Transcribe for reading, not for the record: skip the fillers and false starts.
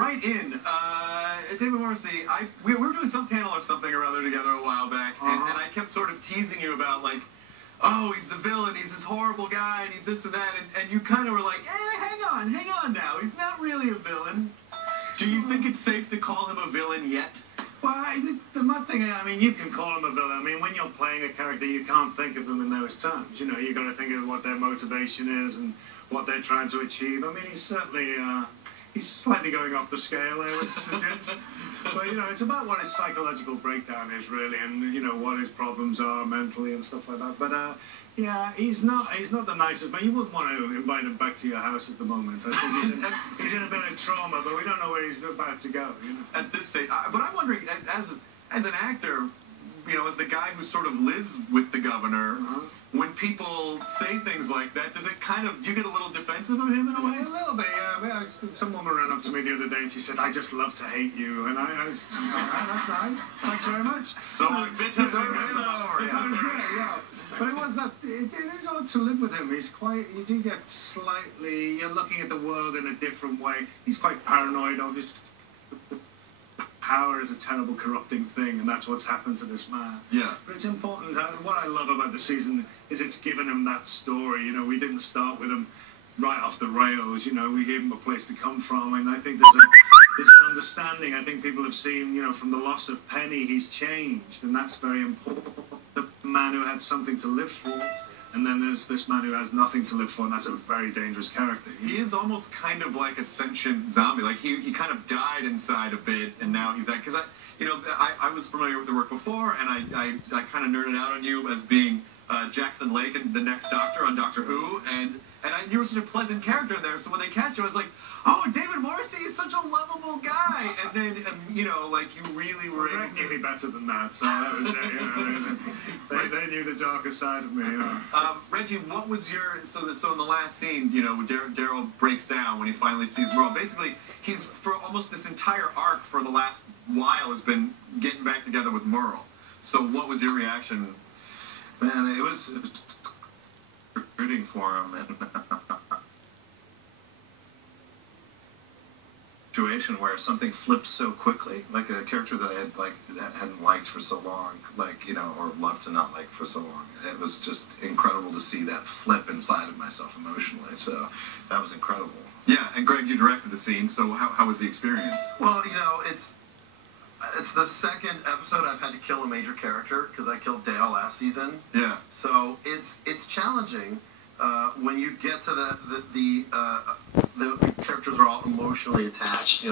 right in. David Morrissey, we were doing some panel or something or other together a while back, and I kept sort of teasing you about, like, oh, he's the villain, he's this horrible guy, and he's this and that, and you kind of were like, hang on now, he's not really a villain. Do you think it's safe to call him a villain yet? Well, the mad thing, I mean, you can call him a villain. I mean, when you're playing a character, you can't think of them in those terms. You know, you've got to think of what their motivation is and what they're trying to achieve. I mean, he's certainly, he's slightly going off the scale, I would suggest. But, you know, it's about what his psychological breakdown is, really, and, you know, what his problems are mentally and stuff like that. But, yeah, he's not the nicest man. You wouldn't want to invite him back to your house at the moment. I think he's in a bit of trauma, but we don't know where he's about to go, you know. At this stage. But I'm wondering, as an actor, you know, as the guy who sort of lives with the governor, when people say things like that, do you get a little defensive of him in a way? A little bit, yeah. Some woman ran up to me the other day and she said, "I just love to hate you." And I was, that's nice. Thanks very much. So bitches yeah. But it was that, it is odd to live with him. He's quite, you do get slightly, you're looking at the world in a different way. He's quite paranoid, obviously. Power is a terrible, corrupting thing, and that's what's happened to this man. Yeah. But it's important. What I love about the season is it's given him that story. You know, we didn't start with him right off the rails. You know, we gave him a place to come from, and I think there's an understanding. I think people have seen, you know, from the loss of Penny, he's changed, and that's very important. The man who had something to live for. And then there's this man who has nothing to live for, and that's a very dangerous character. He is almost kind of like a sentient zombie. Like, he kind of died inside a bit, and now he's like, because I was familiar with the work before, and I kind of nerded out on you as being Jackson Lake and the next Doctor on Doctor Who, and you were such a pleasant character in there, so when they cast you, I was like, oh, David Morrissey is such a lovable guy, and then, you know, like, you really were able to... Really better than that, so that was it, you know, they knew the darker side of me, you know. Reggie, what was your, so in the last scene, you know, Daryl breaks down when he finally sees Merle. Basically, he's, for almost this entire arc for the last while, has been getting back together with Merle. So what was your reaction? Man, it was rooting for him, and situation where something flips so quickly, like a character that I hadn't liked for so long, like, you know, or loved to not like for so long. It was just incredible to see that flip inside of myself emotionally. So that was incredible. Yeah, and Greg, you directed the scene. So how was the experience? Well, you know, it's the second episode I've had to kill a major character because I killed Dale last season. Yeah. So it's challenging when you get to the characters are all emotionally attached. You know,